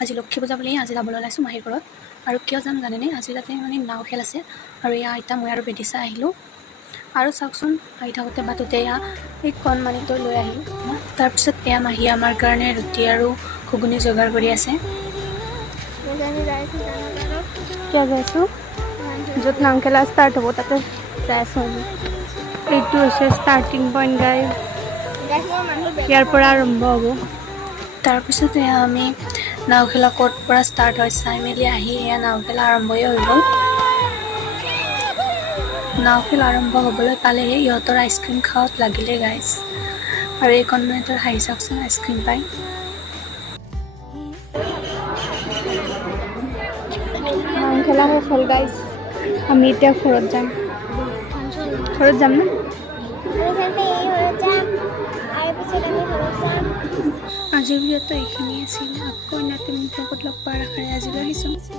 আজি লক্ষী পূজা বুলি আজি যাবলৈ ওলাইছোঁ মাহীৰ ঘৰত। আৰু কিয় যাম জানেনে, আজি তাতে মানে নাও খেল আছে আৰু এয়া আইতা মই আৰু বেটিছা আহিলোঁ। আৰু চাওকচোন আহি থাকোঁতে বাটতে এয়া এই কণমানিটো লৈ আহিল। তাৰপিছত এয়া মাহী আমাৰ কাৰণে ৰুটি আৰু ঘুগুনি যোগাৰ কৰি আছে। কিয় যাইছোঁ? য'ত নাও খেলা ষ্টাৰ্ট হ'ব তাতে যাই আছোঁ আমি। এইটো হৈছে ষ্টাৰ্টিং পইণ্ট গাইজ, ইয়াৰ পৰা আৰম্ভ হ'ব। তাৰপিছত এয়া আমি নাও খেলা ক'ত পৰা ষ্টাৰ্ট হয় চাই মেলি আহি এয়া নাও খেলা আৰম্ভই হৈ গ'ল। নাও খেল আৰম্ভ হ'বলৈ পালেহে ইহঁতৰ আইচক্ৰীম খাৱাত লাগিলে গাইজ। আৰু এই কণমানিটোৰ হাঁহি চাওকচোন, আইচক্ৰীম পাই। নাও খেলা শেষ হ'ল গাইজ, আমি এতিয়া ঘৰত যাম। ঘৰত যাম ন? আজিৰ ভিডিঅ'টো এইখিনি আছিল। আকৌ নতুন ব্লগত লগ পোৱাৰ আশাৰে আজিলৈ আহিছোঁ।